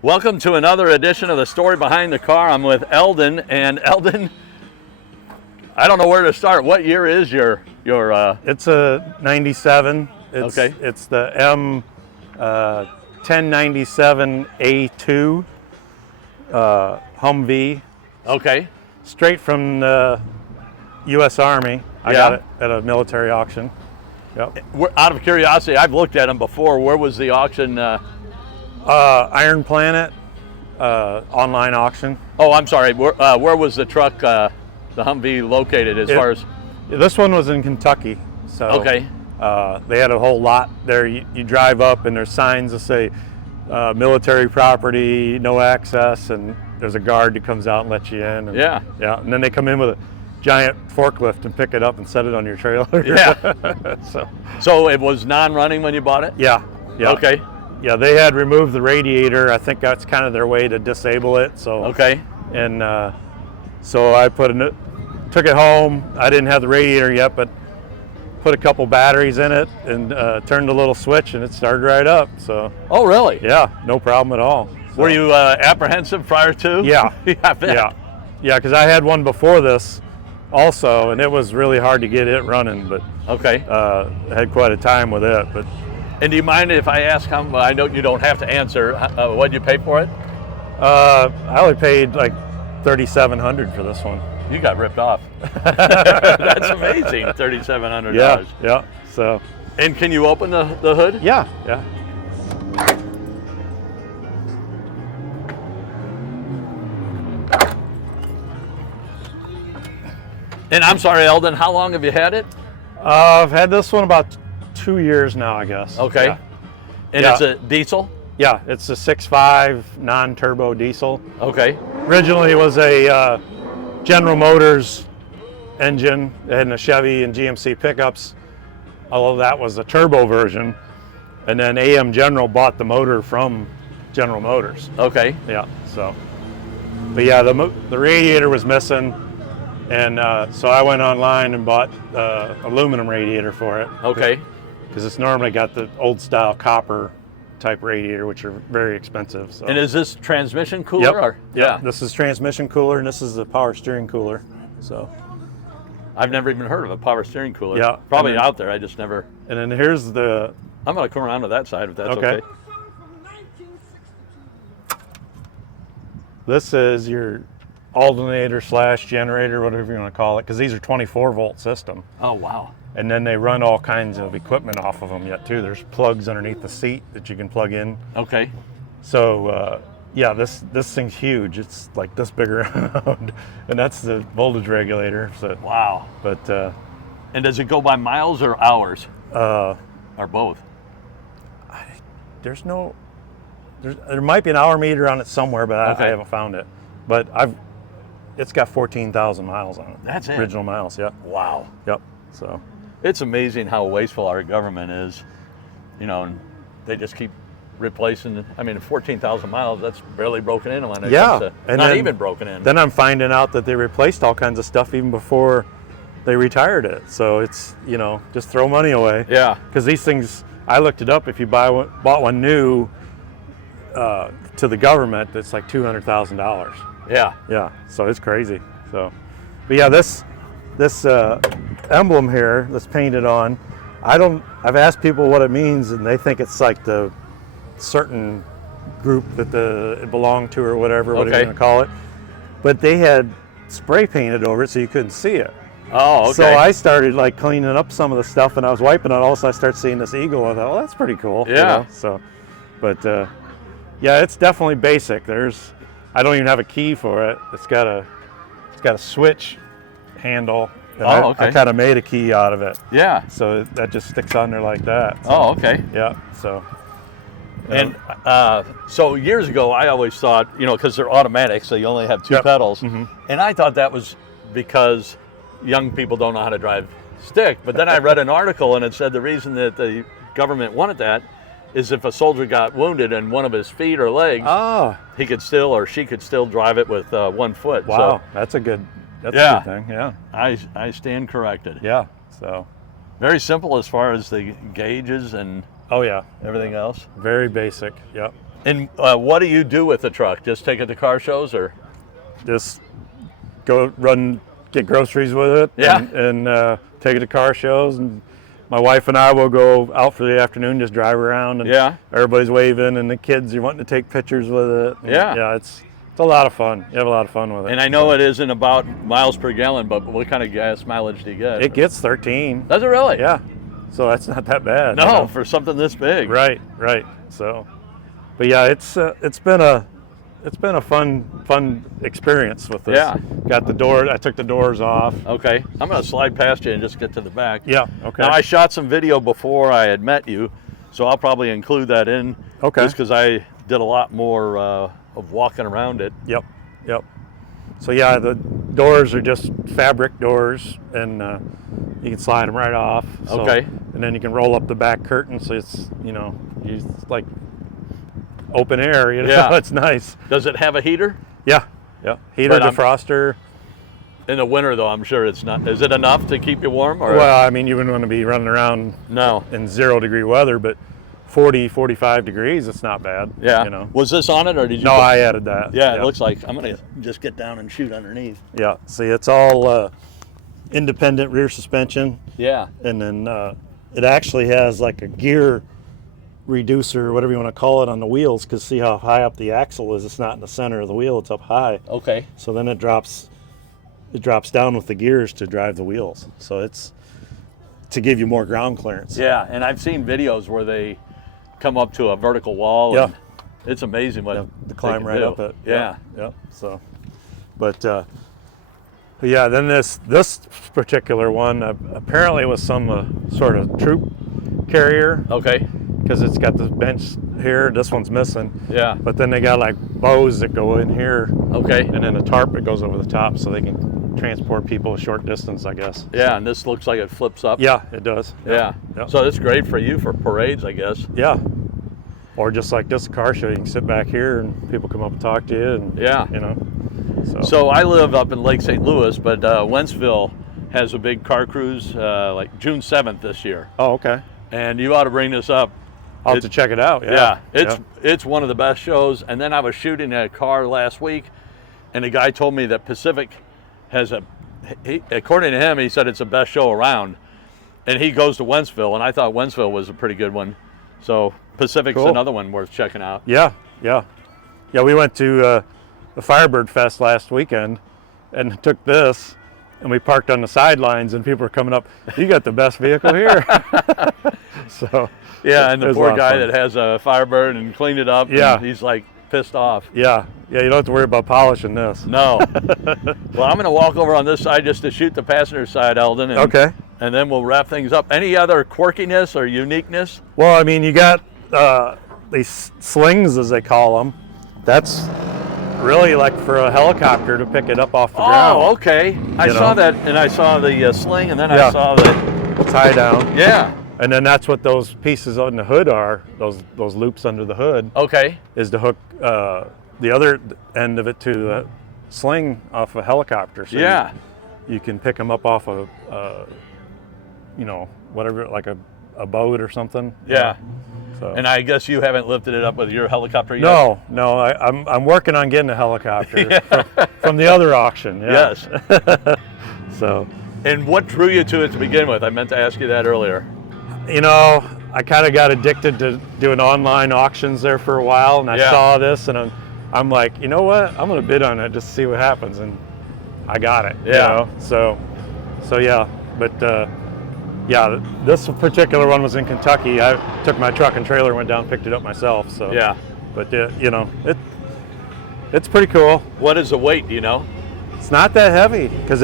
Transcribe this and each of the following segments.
Welcome to another edition of the Story Behind the Car. I'm with Eldon, and Eldon, I don't know where to start. What year is your It's a 97. Okay. It's the M1097A2 Humvee, okay. straight from the U.S. Army. I got it at a military auction. Yep. Out of curiosity, I've looked at them before. Where was the auction? Iron Planet online auction. Oh, I'm sorry. Where was the truck, the Humvee, located as far as? This one was in Kentucky. So Okay. they had a whole lot there. You drive up and there's signs that say military property, no access, and there's a guard that comes out and lets you in. And, Yeah. Yeah, and then they come in with a giant forklift and pick it up and set it on your trailer. Yeah. So it was non-running when you bought it? yeah. Okay. Yeah, they had removed the radiator. I think that's kind of their way to disable it. So Okay. and so I took it home. I didn't have the radiator yet, but put a couple batteries in it and turned a little switch, and it started right up. So Oh, really? yeah, no problem at all. So, Were you apprehensive prior to? Yeah. Yeah, I bet. Yeah, because I had one before this also, and it was really hard to get it running, but Okay. I had quite a time with it. But And do you mind if I ask how? I know you don't have to answer. What did you pay for it? I only paid like $3,700 for this one. You got ripped off. That's amazing. $3,700. Yeah. So And can you open the hood? yeah. And I'm sorry, Eldon, how long have you had it? I've had this one about 2 years now, I guess. Okay. Yeah. And Yeah. it's a diesel? Yeah, it's a 6.5 non-turbo diesel. Okay. Originally, it was a General Motors engine. It had a Chevy and GMC pickups, although that was the turbo version. And then AM General bought the motor from General Motors. Okay. Yeah, so. But yeah, the radiator was missing. And so I went online and bought aluminum radiator for it. Okay. Because it's normally got the old style copper type radiator, which are very expensive. So. And is this transmission cooler? Yep. Or? Yeah. This is transmission cooler, and this is the power steering cooler. So. I've never even heard of a power steering cooler. Yeah. Probably And then- out there. I just never. And then here's the. I'm going to come around to that side if that's okay. This is your alternator / generator, whatever you want to call it, because these are 24-volt system. Oh, wow. And then they run all kinds of equipment off of them yet too. There's plugs underneath the seat that you can plug in. Okay. So yeah, this thing's huge. It's like this big around, and that's the voltage regulator. So Wow. but And does it go by miles or hours? Or both? there might be an hour meter on it somewhere, but Okay. I haven't found it. But it's got 14,000 miles on it. That's it? Original miles. Yeah. Wow. Yep. So. It's amazing how wasteful our government is, and they just keep replacing. I mean, 14,000 miles, that's barely broken in on it. Yeah, and not then- even broken in. Then I'm finding out that they replaced all kinds of stuff even before they retired it. So it's, just throw money away. Yeah. Because these things, I looked it up. If you bought one new to the government, it's like $200,000. Yeah. Yeah. So it's crazy. So, but yeah, this emblem here that's painted on, I've asked people what it means, and they think it's like the certain group that it belonged to or whatever you Okay. want to call it. But they had spray painted over it so you couldn't see it. Oh, okay. So I started like cleaning up some of the stuff, and I was wiping it. All of a sudden I started seeing this eagle. I thought, well, that's pretty cool. Yeah. So, but yeah, it's definitely basic. I don't even have a key for it. It's got a switch handle. And Okay. I kind of made a key out of it. Yeah. So that just sticks on there like that. So, Oh, okay. yeah. So. And so years ago, I always thought, because they're automatic, so you only have two Yep. pedals. Mm-hmm. And I thought that was because young people don't know how to drive stick. But then I read an article, and it said the reason that the government wanted that is if a soldier got wounded in one of his feet or legs, he could still or she could still drive it with 1 foot. Wow, So that's a good That's Yeah. a good thing. Yeah. I stand corrected. Yeah. So. Very simple as far as the gauges and Oh yeah. everything else. Very basic. Yep. And what do you do with the truck? Just take it to car shows, or? Just go run, get groceries with it, Yeah. and take it to car shows. And my wife and I will go out for the afternoon, just drive around, and Yeah. everybody's waving, and the kids are wanting to take pictures with it. And Yeah. It's a lot of fun. You have a lot of fun with it. And I know it isn't about miles per gallon, but what kind of gas mileage do you get? It gets 13. Does it really? Yeah. So that's not that bad. No, you know? for something this big. Right. So, but yeah, it's been a fun experience with this. Yeah. Got the door. I took the doors off. Okay. I'm going to slide past you and just get to the back. Yeah. Okay. Now, I shot some video before I had met you, so I'll probably include that in. Okay. Just because I did a lot more of walking around it. Yep. So yeah, the doors are just fabric doors, and you can slide them right off. So, Okay. And then you can roll up the back curtain, so it's it's like open air. Yeah. It's nice. Does it have a heater? Yeah. Heater, But I'm- defroster. In the winter, though, I'm sure it's not. Is it enough to keep you warm? Or? Well, I mean, you wouldn't want to be running around No. in 0-degree weather, but 40, 45 degrees, it's not bad. Yeah. Was this on it, or did you? No, I added that. Yeah, it looks like. I'm going to just get down and shoot underneath. Yeah. See, it's all independent rear suspension, Yeah. and then it actually has like a gear reducer, whatever you want to call it, on the wheels, because see how high up the axle is. It's not in the center of the wheel, it's up high. Okay. So then it drops down with the gears to drive the wheels. So it's to give you more ground clearance. Yeah, and I've seen videos where they come up to a vertical wall. Yeah. And it's amazing what To they climb can right do. up it. Yeah. Yep. So, but yeah, then this particular one apparently was some sort of troop carrier, Okay. because it's got the bench here. This one's missing. Yeah. But then they got like bows that go in here, Okay. and then a tarp that goes over the top, so they can transport people a short distance, I guess. Yeah, and this looks like it flips up. Yeah, it does. Yeah. Yep. So it's great for you for parades, I guess. Yeah. Or just like this car show, you can sit back here and people come up and talk to you, and Yeah. So I live up in Lake St. Louis, but Wentzville has a big car cruise like June 7th this year. Oh, okay. And you ought to bring this up. I'll have to check it out. Yeah, Yeah. it's one of the best shows. And then I was shooting a car last week, and a guy told me that Pacific has according to him, he said it's the best show around. And he goes to Wentzville, and I thought Wentzville was a pretty good one. So Pacific's Cool. another one worth checking out. Yeah. We went to the Firebird Fest last weekend and took this, and we parked on the sidelines, and people were coming up, you got the best vehicle here. So Yeah, and it the was a poor lot of guy fun. that has a Firebird and cleaned it up, Yeah. and he's like pissed off. Yeah, you don't have to worry about polishing this. No. Well, I'm going to walk over on this side just to shoot the passenger side, Eldon. And, Okay. And then we'll wrap things up. Any other quirkiness or uniqueness? Well, I mean, you got these slings, as they call them. That's really like for a helicopter to pick it up off the ground. Oh, okay. I You saw know? that, and I saw the sling, and then I Yeah. saw that. Tie down. Yeah. And then that's what those pieces on the hood are, those loops under the hood, Okay. is to hook the other end of it to the sling off a helicopter. So Yeah. you can pick them up off of, whatever, like a boat or something. Yeah. So. And I guess you haven't lifted it up with your helicopter yet? No, I'm working on getting a helicopter from the other auction. Yeah. Yes. So, And what drew you to it to begin with? I meant to ask you that earlier. I kind of got addicted to doing online auctions there for a while, and I Yeah. saw this, and I'm like, you know what? I'm going to bid on it just to see what happens, and I got it. Yeah. So yeah, but yeah, this particular one was in Kentucky. I took my truck and trailer, went down, picked it up myself. So Yeah. but it's pretty cool. What is the weight, do you know? It's not that heavy because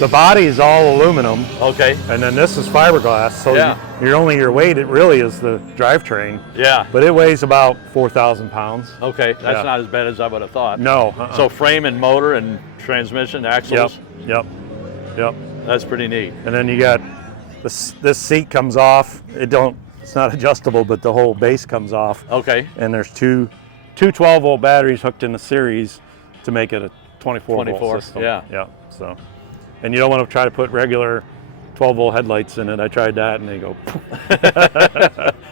the body is all aluminum, Okay. and then this is fiberglass. So Yeah. your weight, it really is the drivetrain. Yeah. But it weighs about 4,000 pounds. Okay. That's Yeah. not as bad as I would have thought. No. So frame and motor and transmission, axles. Yep. That's pretty neat. And then you got this seat comes off. It's not adjustable, but the whole base comes off. Okay. And there's two 12-volt batteries hooked in the series to make it a 24-volt system. Yeah. So, and you don't want to try to put regular 12-volt headlights in it. I tried that, and they go.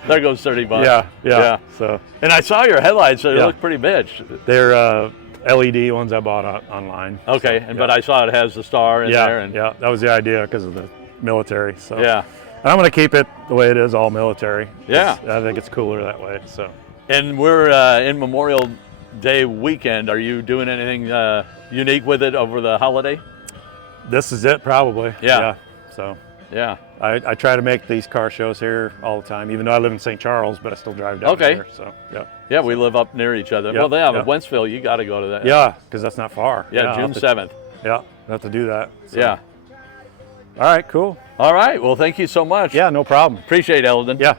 There goes 30 bucks. Yeah. So And I saw your headlights, so they Yeah. look pretty bitch. they're LED ones I bought online. Okay, So, but I saw it has the star in there. And yeah, that was the idea because of the military. So Yeah. and I'm going to keep it the way it is, all military. Yeah. I think it's cooler that way. So And we're in Memorial Day weekend. Are you doing anything unique with it over the holiday? this is it probably. Yeah. So Yeah. I try to make these car shows here all the time, even though I live in St. Charles, but I still drive down Okay. here. So yeah. Yeah, we live up near each other. Yeah, Well, yeah, yeah. but Wentzville, you got to go to that. Yeah, because that's not far. Yeah, I'll June have to- 7th. Yeah, I have to do that. So. Yeah. All right, cool. All right. Well, thank you so much. Yeah, no problem. Appreciate it, Eldon. Yeah.